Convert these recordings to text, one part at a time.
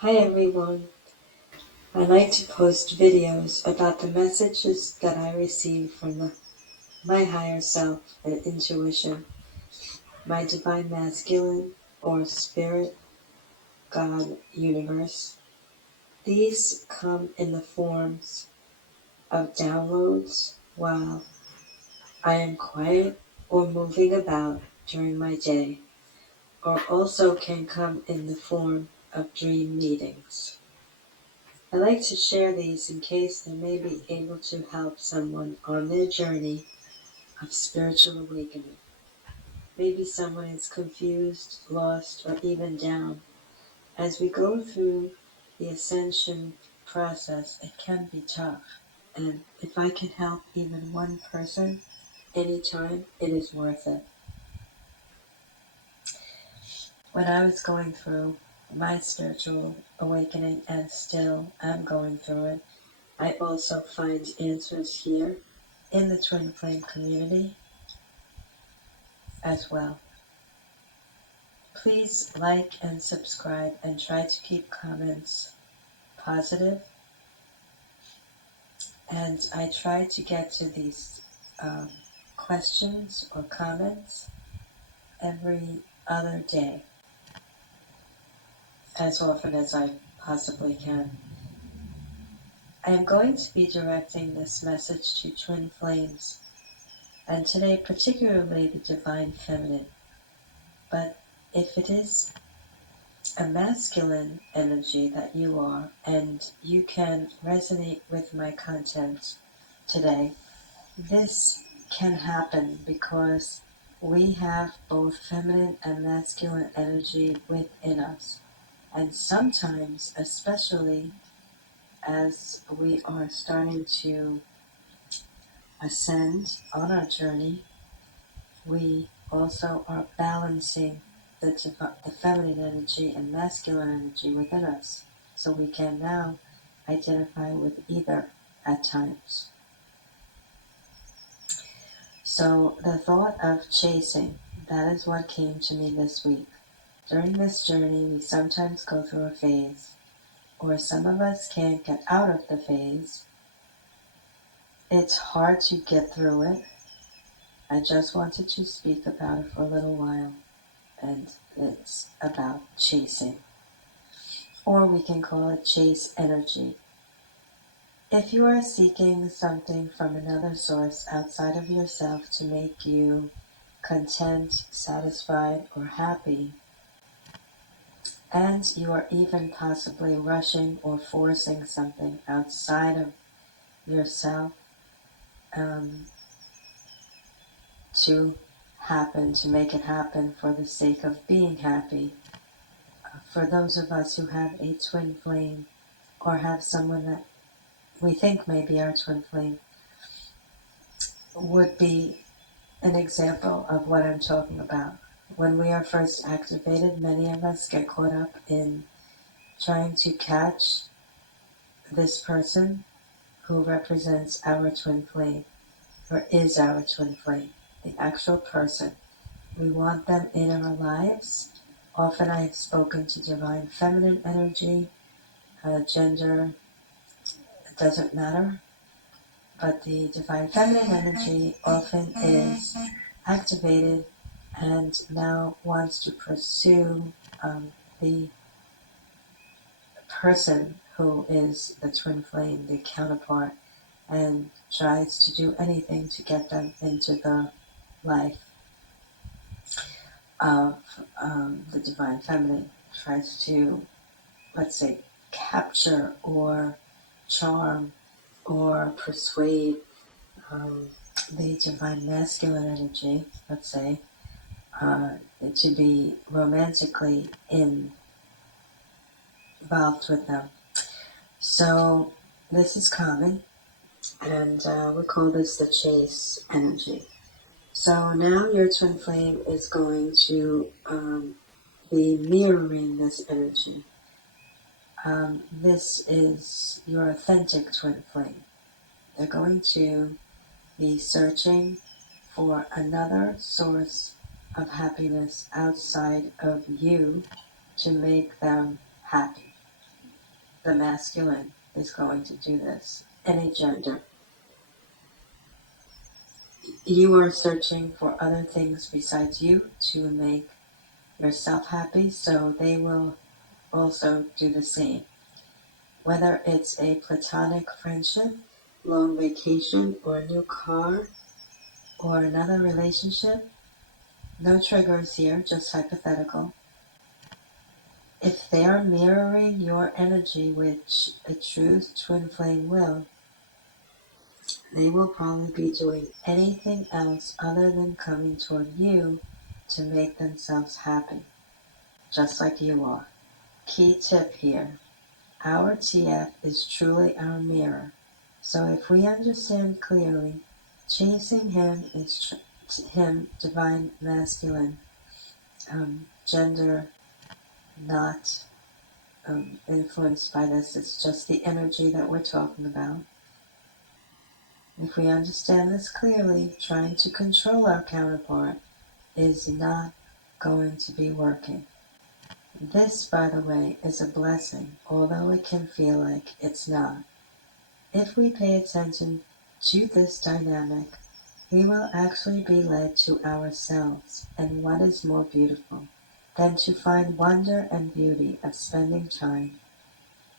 Hi everyone. I like to post videos about the messages that I receive from my higher self and intuition, my divine masculine or spirit, God, universe. These come in the forms of downloads while I am quiet or moving about during my day, or also can come in the form of dream meetings. I like to share these in case they may be able to help someone on their journey of spiritual awakening. Maybe someone is confused, lost, or even down. As we go through the ascension process, it can be tough. And if I can help even one person anytime, it is worth it. When I was going through my spiritual awakening, and still am going through it, I also find answers here in the Twin Flame community as well. Please like and subscribe and try to keep comments positive. And I try to get to these questions or comments every other day, as often as I possibly can. I am going to be directing this message to Twin Flames, and today particularly the Divine Feminine. But if it is a masculine energy that you are, and you can resonate with my content today, this can happen because we have both feminine and masculine energy within us. And sometimes, especially as we are starting to ascend on our journey, we also are balancing the feminine energy and masculine energy within us, so we can now identify with either at times. So the thought of chasing, that is what came to me this week. During this journey, we sometimes go through a phase, or some of us can't get out of the phase. It's hard to get through it. I just wanted to speak about it for a little while, and it's about chasing. Or we can call it chase energy. If you are seeking something from another source outside of yourself to make you content, satisfied, or happy, and you are even possibly rushing or forcing something outside of yourself to happen, to make it happen for the sake of being happy. For those of us who have a twin flame or have someone that we think may be our twin flame, would be an example of what I'm talking about. When we are first activated, many of us get caught up in trying to catch this person who represents our twin flame, or is our twin flame, the actual person. We want them in our lives. Often I have spoken to divine feminine energy, gender, it doesn't matter, but the divine feminine energy often is activated and now wants to pursue the person who is the twin flame, the counterpart, and tries to do anything to get them into the life of the divine feminine, tries to, let's say, capture or charm or persuade the divine masculine energy, let's say, to be romantically involved with them. So this is common, and we call this the chase energy. So now your twin flame is going to be mirroring this energy. This is your authentic twin flame. They're going to be searching for another source of happiness outside of you to make them happy. the masculine is going to do this, any gender. You are searching for other things besides you to make yourself happy, so they will also do the same. Whether it's a platonic friendship, long vacation, or a new car, or another relationship, no triggers here, just hypothetical. If they are mirroring your energy, which a true twin flame will, they will probably be doing anything else other than coming toward you to make themselves happy, just like you are. Key tip here. Our TF is truly our mirror. So if we understand clearly, chasing him is him, divine masculine, gender not influenced by this. It's just the energy that we're talking about. If we understand this clearly, trying to control our counterpart is not going to be working. This, by the way, is a blessing, although it can feel like it's not. If we pay attention to this dynamic, we will actually be led to ourselves, and what is more beautiful than to find wonder and beauty of spending time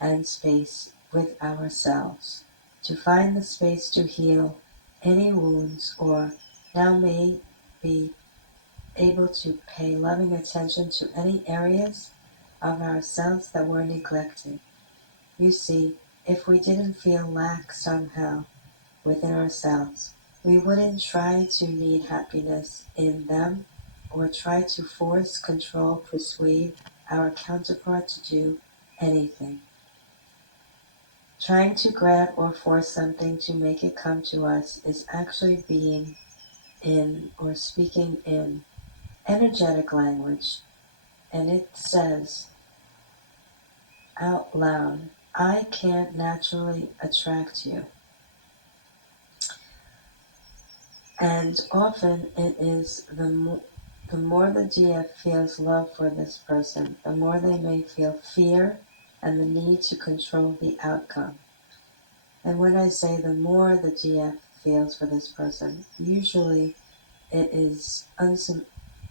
and space with ourselves, to find the space to heal any wounds, or now may be able to pay loving attention to any areas of ourselves that were neglected. You see, if we didn't feel lack somehow within ourselves, we wouldn't try to need happiness in them or try to force, control, persuade our counterpart to do anything. Trying to grab or force something to make it come to us is actually being in or speaking in energetic language, and it says out loud, I can't naturally attract you. And often it is the more the DF feels love for this person, the more they may feel fear and the need to control the outcome. And when I say the more the DF feels for this person, usually it is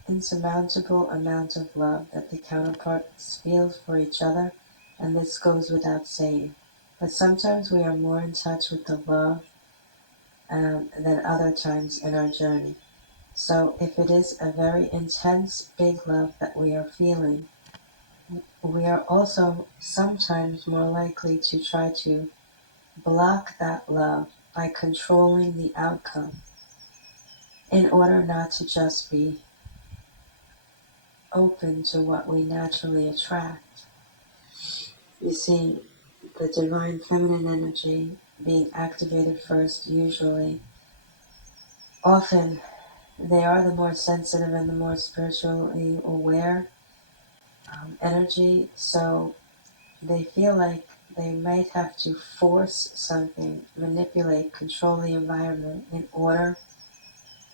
insurmountable amount of love that the counterparts feels for each other, and this goes without saying. But sometimes we are more in touch with the love than other times in our journey. So if it is a very intense, big love that we are feeling, we are also sometimes more likely to try to block that love by controlling the outcome in order not to just be open to what we naturally attract. You see, the divine feminine energy being activated first, usually, often they are the more sensitive and the more spiritually aware energy, so they feel like they might have to force something, manipulate, control the environment in order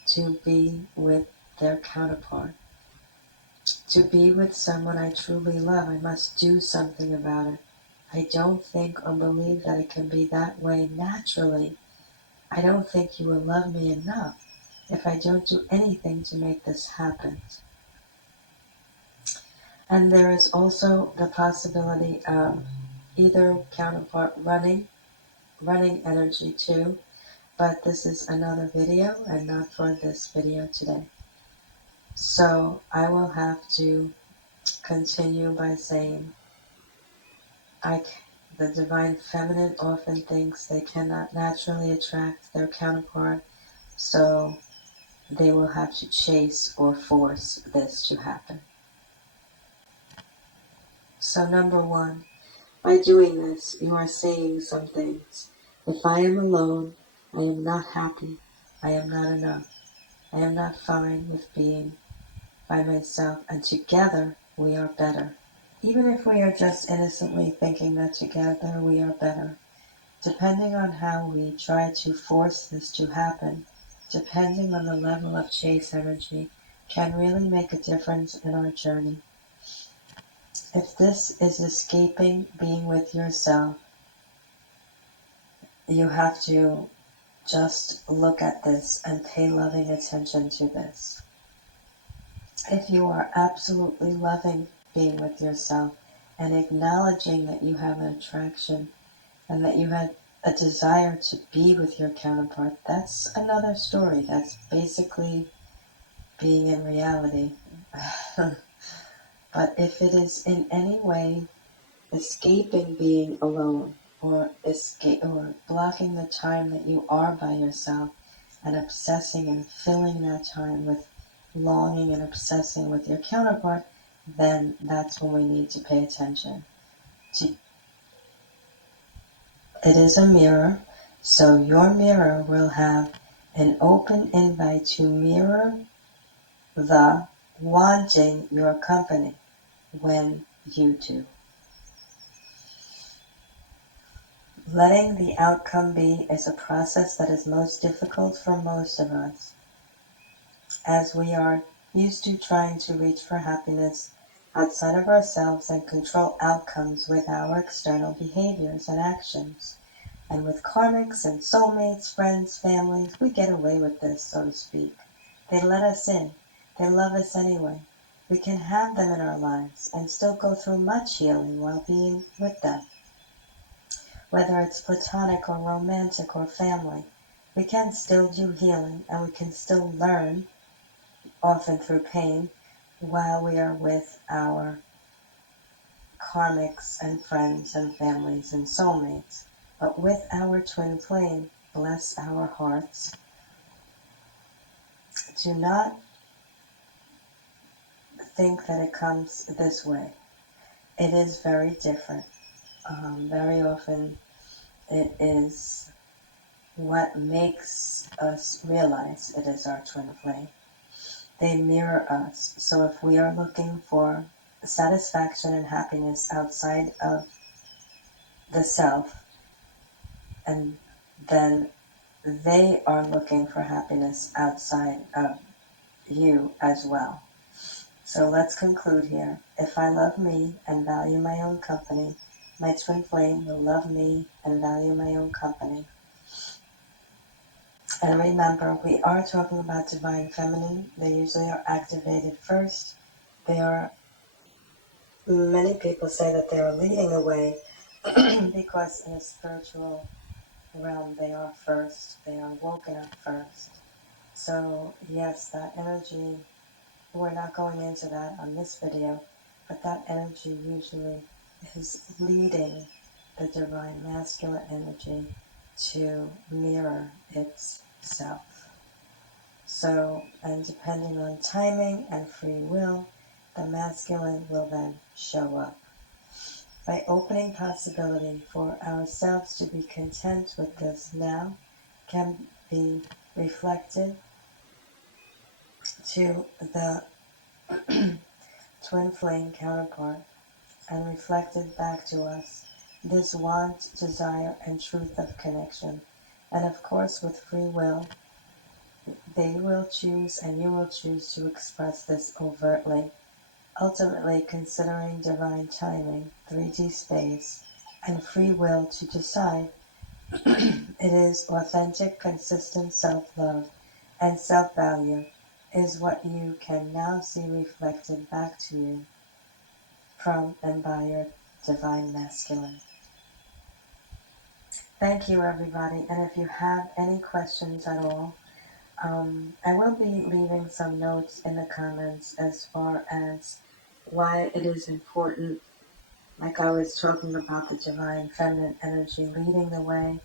to be with their counterpart. To be with someone I truly love, I must do something about it. I don't think or believe that it can be that way naturally. I don't think you will love me enough if I don't do anything to make this happen. And there is also the possibility of either counterpart running energy too, but this is another video and not for this video today. So I will have to continue by saying the divine feminine often thinks they cannot naturally attract their counterpart, so they will have to chase or force this to happen. So number one, by doing this, you are saying some things. If I am alone, I am not happy. I am not enough. I am not fine with being by myself, and together we are better. Even if we are just innocently thinking that together we are better, depending on how we try to force this to happen, depending on the level of chase energy, can really make a difference in our journey. If this is escaping being with yourself, you have to just look at this and pay loving attention to this. If you are absolutely loving being with yourself and acknowledging that you have an attraction and that you have a desire to be with your counterpart, that's another story. That's basically being in reality. But if it is in any way escaping being alone, or blocking the time that you are by yourself and obsessing and filling that time with longing and obsessing with your counterpart, then that's when we need to pay attention. It is a mirror, so your mirror will have an open invite to mirror the wanting your company when you do. Letting the outcome be is a process that is most difficult for most of us, as we are used to trying to reach for happiness outside of ourselves and control outcomes with our external behaviors and actions. And with karmics and soulmates, friends, families, we get away with this, so to speak. They let us in. They love us anyway. We can have them in our lives and still go through much healing while being with them. Whether it's platonic or romantic or family, we can still do healing and we can still learn, often through pain, while we are with our karmics and friends and families and soulmates. But with our twin flame, bless our hearts, do not think that it comes this way. It is very different. Very often it is what makes us realize it is our twin flame. They mirror us. So if we are looking for satisfaction and happiness outside of the self, and then they are looking for happiness outside of you as well. So let's conclude here. If I love me and value my own company, my twin flame will love me and value my own company. And remember, we are talking about divine feminine. They usually are activated first. Many people say that they are leading the way because in a spiritual realm they are first. They are woken up first. So yes, that energy, we're not going into that on this video, but that energy usually is leading the divine masculine energy to mirror itself. So, and depending on timing and free will, the masculine will then show up. By opening possibility for ourselves to be content with this now can be reflected to the twin flame counterpart and reflected back to us this want, desire, and truth of connection. And of course, with free will, they will choose and you will choose to express this overtly, ultimately considering divine timing, 3D space, and free will to decide. It is authentic, consistent self-love and self-value is what you can now see reflected back to you from and by your divine masculine. Thank you, everybody. And if you have any questions at all, I will be leaving some notes in the comments as far as why it is important. Like I was talking about the divine feminine energy leading the way.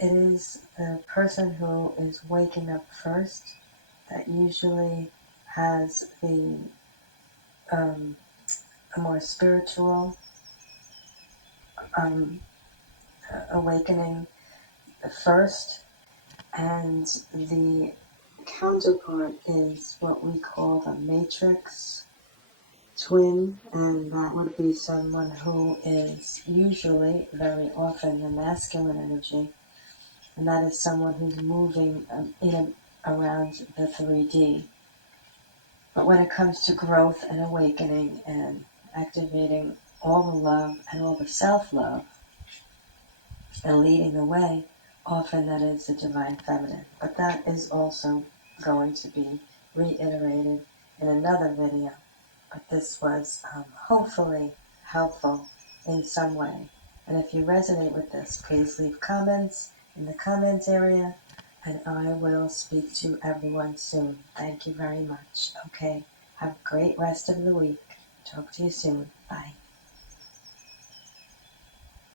It is the person who is waking up first that usually has the a more spiritual awakening first, and the counterpart is what we call the matrix twin, and that would be someone who is usually, very often, the masculine energy, and that is someone who's moving in and around the 3D. But when it comes to growth and awakening and activating all the love and all the self-love and leading the way, often that is the divine feminine. But that is also going to be reiterated in another video. But this was hopefully helpful in some way. And if you resonate with this, please leave comments in the comments area, and I will speak to everyone soon. Thank you very much. Okay, have a great rest of the week. Talk to you soon. Bye.